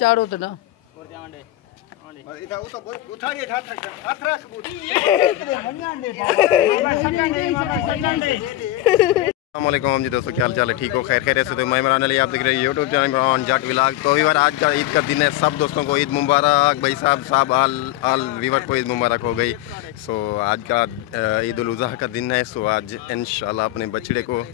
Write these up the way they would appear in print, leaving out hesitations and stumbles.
चारों तो ना अस्सलामुअलैकुम जी दोस्तों, क्या हाल चाल है? ठीक हो? खैर खैरियत से? तो मैं इमरान अली, आप देख रहे हैं YouTube channel Imran Jat vlog. तो यार आज का ईद का दिन है, सब दोस्तों को ईद मुबारक। भाई साहब आल वीवर को ईद मुबारक हो गई। सो आज का ईद उल अज़हा का दिन है। सो आज इंशाल्लाह अपने बछड़े को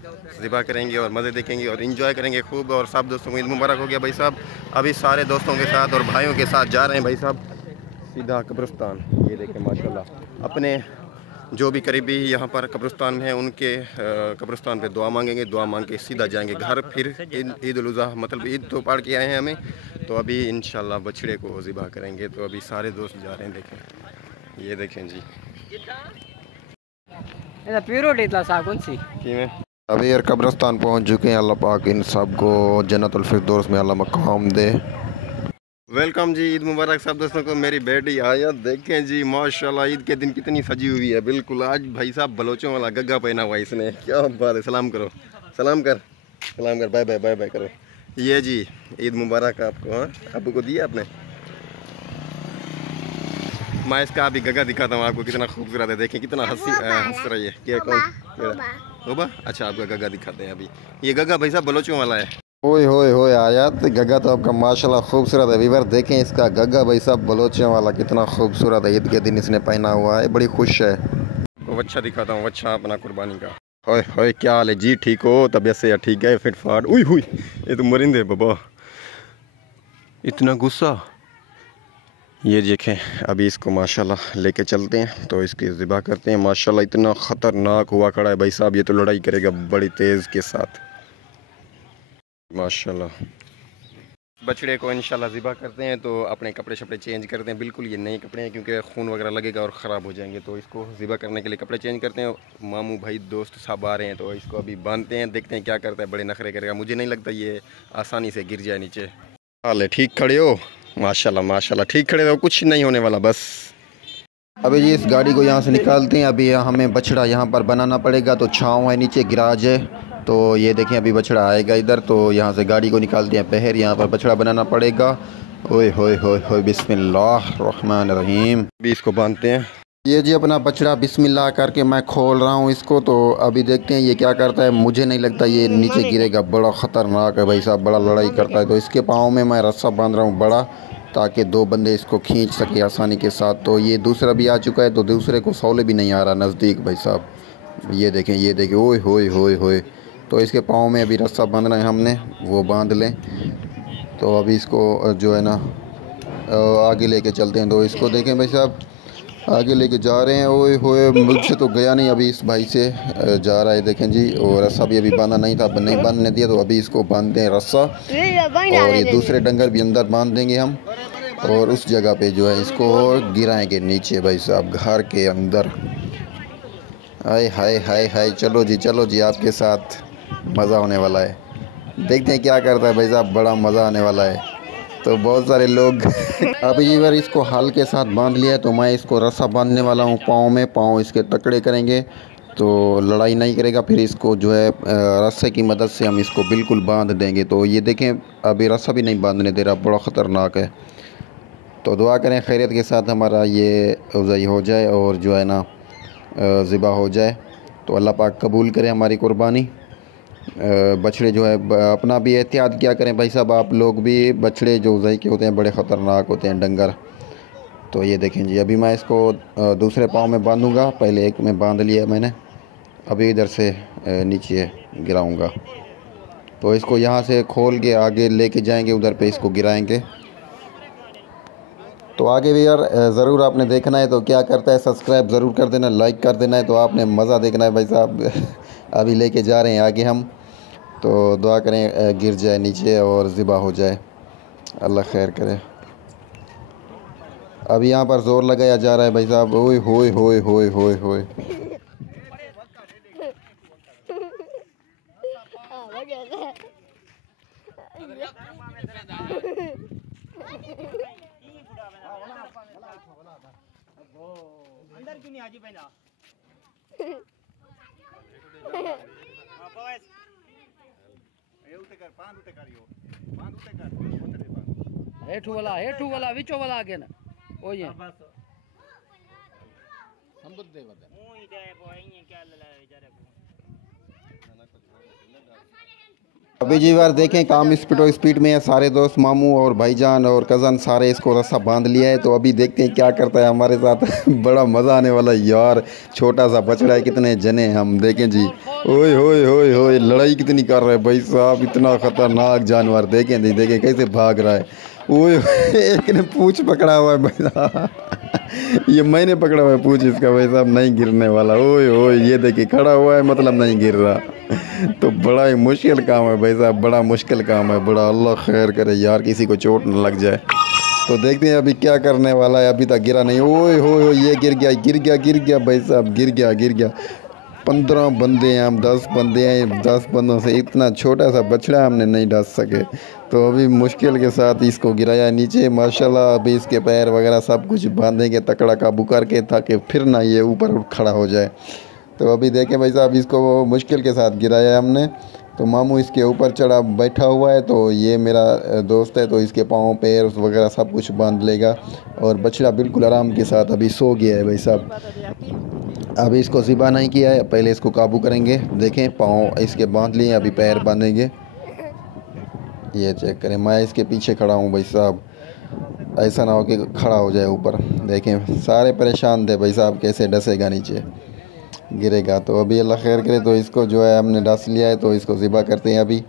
ज़िबा करेंगे और मज़े देखेंगे और इंजॉय करेंगे खूब। और सब दोस्तों को ईद मुबारक हो गया भाई साहब। अभी सारे दोस्तों के साथ और भाइयों के साथ जा रहे हैं भाई साहब सीधा कब्रिस्तान। ये देखें माशाल्लाह, अपने जो भी करीबी यहाँ पर कब्रिस्तान में है उनके कब्रिस्तान पे दुआ मांगेंगे, दुआ मांग के सीधा जाएंगे घर। फिर ईद उल अज़हा मतलब ईद तो पार के आए हैं हमें, तो अभी इंशाल्लाह बछड़े को ज़िबा करेंगे। तो अभी सारे दोस्त जा रहे हैं, देखें ये देखें जी। अभी यार कब्रिस्तान पहुँच चुके हैं। अल्लाह पाक इन सब को जन्नतुल फिरदौस में अल्लाह मकाम दे। वेलकम जी, ईद मुबारक सब दोस्तों को। मेरी बेटी आयत देखें जी, माशाल्लाह ईद के दिन कितनी सजी हुई है। बिल्कुल आज भाई साहब बलोचों वाला गग्गा पहना हुआ इसने, क्या बात है। सलाम करो, सलाम कर, बाय बाय बाय बाय करो। ये जी ईद मुबारक आपको। हाँ, अबू को दिया आपने। मैं इसका अभी गग्गा दिखाता हूँ आपको, कितना खूबसूरत है। देखें कितना हंस रही है। क्या कौन? होबा। अच्छा, आपका गग्गा दिखाते हैं अभी। ये गग्गा भाई साहब बलोचों वाला है। ओए होए होए आयत, गग्गा तो आपका माशाल्लाह खूबसूरत है। वीवर देखें इसका गग्गा भाई साहब बलोचियों वाला कितना खूबसूरत है। ईद के दिन इसने पहना हुआ है, बड़ी खुश है। तो अच्छा दिखाता हूँ, अच्छा अपना कुर्बानी का। होए होए, क्या हाल है जी? ठीक हो? तबीयत से ठीक है? फिट फाट? उई हुई, ये तो मरिंदे बाबा, इतना गुस्सा। ये देखें अभी इसको माशाल्लाह लेके चलते हैं, तो इसकी ज़िबा करते हैं। माशाल्लाह इतना ख़तरनाक हुआ खड़ा है भाई साहब, ये तो लड़ाई करेगा बड़ी तेज़ के साथ माशाल्लाह। बछड़े को इंशाल्लाह ज़िबा करते हैं, तो अपने कपड़े शपड़े चेंज करते हैं। बिल्कुल ये नए कपड़े हैं क्योंकि खून वगैरह लगेगा और ख़राब हो जाएंगे, तो इसको ज़िबा करने के लिए कपड़े चेंज करते हैं। मामू भाई दोस्त सब आ रहे हैं, तो इसको अभी बांधते हैं, देखते हैं क्या करता है। बड़े नखरे करेगा, मुझे नहीं लगता ये आसानी से गिर जाए नीचे। हाल है, ठीक खड़े हो? माशाल्लाह माशाल्लाह, ठीक खड़े हो, कुछ नहीं होने वाला बस। अभी जी इस गाड़ी को यहाँ से निकालते हैं। अभी हमें बछड़ा यहाँ पर बनाना पड़ेगा, तो छाँव है, नीचे गिराज है। तो ये देखें अभी बछड़ा आएगा इधर, तो यहाँ से गाड़ी को निकालते हैं पहर, यहाँ पर बछड़ा बनाना पड़ेगा। ओए होए होए होए, बिस्मिल्लाह रहमान रहीम। अभी इसको बांधते हैं। ये जी अपना बछड़ा बिस्मिल्लाह करके मैं खोल रहा हूँ इसको, तो अभी देखते हैं ये क्या करता है। मुझे नहीं लगता ये नीचे गिरेगा, बड़ा ख़तरनाक है भाई साहब, बड़ा लड़ाई करता है। तो इसके पाँव में मैं रस्सा बांध रहा हूँ बड़ा, ताकि दो बंदे इसको खींच सके आसानी के साथ। तो ये दूसरा भी आ चुका है, तो दूसरे को सौले भी नहीं आ रहा नज़दीक भाई साहब। ये देखें ये देखें, ओए होए होए होए। तो इसके पाँव में अभी रस्सा बांधना है हमने, वो बांध लें। तो अभी इसको जो है ना आगे लेके चलते हैं। तो इसको देखें भाई साहब, आगे लेके जा रहे हैं। ओए होए, मुझसे तो गया नहीं, अभी इस भाई से जा रहा है। देखें जी, और रस्सा भी अभी बांधा नहीं था, नहीं बांधने दिया, तो अभी इसको बांधते हैं रस्सा। और ये दूसरे डंगर भी अंदर बांध देंगे हम, और उस जगह पे जो है इसको गिराएंगे नीचे भाई साहब घर के अंदर। हाय हाय हाय हाय, चलो जी आपके साथ मज़ा होने वाला है। देखते हैं क्या करता है भाई साहब, बड़ा मज़ा आने वाला है। तो बहुत सारे लोग अभी जी बार इसको हल के साथ बांध लिया है, तो मैं इसको रस्सा बांधने वाला हूँ पाँव में। पाँव इसके तकड़े करेंगे तो लड़ाई नहीं करेगा। फिर इसको जो है रस्से की मदद से हम इसको बिल्कुल बांध देंगे। तो ये देखें अभी रस्सा भी नहीं बांधने दे रहा, बड़ा ख़तरनाक है। तो दुआ करें खैरियत के साथ हमारा ये उज़ाई हो जाए और जो है ना ज़िबा हो जाए, तो अल्लाह पाक कबूल करे हमारी कुर्बानी। बछड़े जो है अपना भी एहतियात क्या करें भाई साहब, आप लोग भी। बछड़े जो उज़ाई के होते हैं बड़े ख़तरनाक होते हैं डंगर। तो ये देखें जी, अभी मैं इसको दूसरे पाँव में बांधूँगा, पहले एक में बांध लिया मैंने, अभी इधर से नीचे गिराऊँगा। तो इसको यहाँ से खोल के आगे लेके जाएंगे, उधर पे इसको गिराएंगे। तो आगे भी यार ज़रूर आपने देखना है, तो क्या करता है सब्सक्राइब ज़रूर कर देना, लाइक कर देना है। तो आपने मज़ा देखना है भाई साहब अभी लेके जा रहे हैं आगे हम, तो दुआ करें गिर जाए नीचे और ज़िबा हो जाए, अल्लाह खैर करे। अब यहाँ पर ज़ोर लगाया जा रहा है भाई साहब। ओए होए होए होए होए होए। अंदर क्यों नहीं आजी पहना ये उते कर पांद उते करियो पांद उते कर उते दे पांद हेठू वाला विचो वाला आगे ना ओ ये बस संबत दे बता मुंह ही दे वो ये क्या लला बेचारे को अभी जी बार देखें काम स्पीड में है। सारे दोस्त मामू और भाईजान और कज़न सारे इसको रस्सा बांध लिया है। तो अभी देखते हैं क्या करता है हमारे साथ। बड़ा मज़ा आने वाला यार। छोटा सा बछड़ा है, कितने जने हैं हम। देखें जी, ओए होए होए होए लड़ाई कितनी कर रहे हैं भाई साहब। इतना ख़तरनाक जानवर देखें जी, देखें कैसे भाग रहा है। ओए एक ने पूंछ पकड़ा हुआ है भाई साहब। ये मैंने पकड़ा हुआ है पूंछ इसका भाई साहब, नहीं गिरने वाला। ओए ओए ये देखिए खड़ा हुआ है, मतलब नहीं गिर रहा। तो बड़ा ही मुश्किल काम है भाई साहब, बड़ा मुश्किल काम है बड़ा। अल्लाह खैर करे यार, किसी को चोट न लग जाए। तो देखते हैं अभी क्या करने वाला है। अभी तक गिरा नहीं। ओए हो ये गिर गया भाई साहब, गिर गया। 15 बंदे हैं हम, 10 बंदे हैं। 10 बंदों से इतना छोटा सा बछड़ा हमने नहीं डाल सके। तो अभी मुश्किल के साथ इसको गिराया नीचे। माशाल्लाह अभी इसके पैर वगैरह सब कुछ बांधेंगे तकड़ा काबू करके, ताकि फिर ना ये ऊपर खड़ा हो जाए। तो अभी देखें भाई साहब, इसको मुश्किल के साथ गिराया हमने। तो मामू इसके ऊपर चढ़ा बैठा हुआ है। तो ये मेरा दोस्त है, तो इसके पाँव पैर वगैरह सब कुछ बांध लेगा। और बछड़ा बिल्कुल आराम के साथ अभी सो गया है भाई साहब। अभी इसको ज़िबा नहीं किया है, पहले इसको काबू करेंगे। देखें पाँव इसके बांध लिए, अभी पैर बांधेंगे। ये चेक करें, मैं इसके पीछे खड़ा हूँ भाई साहब, ऐसा ना हो कि खड़ा हो जाए ऊपर। देखें सारे परेशान थे भाई साहब, कैसे डसेगा नीचे, गिरेगा। तो अभी अल्लाह खैर करे। तो इसको जो है हमने डस लिया है, तो इसको ज़िबा करते हैं अभी।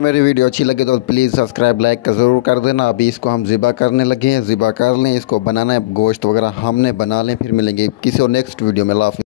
मेरी वीडियो अच्छी लगे तो प्लीज़ सब्सक्राइब लाइक का ज़रूर कर देना। अभी इसको हम ज़िबा करने लगे हैं, ज़िबा कर लें। इसको बनाना है, गोश्त वगैरह हमने बना लें। फिर मिलेंगे किसी और नेक्स्ट वीडियो में। अल्लाह हाफ़िज़।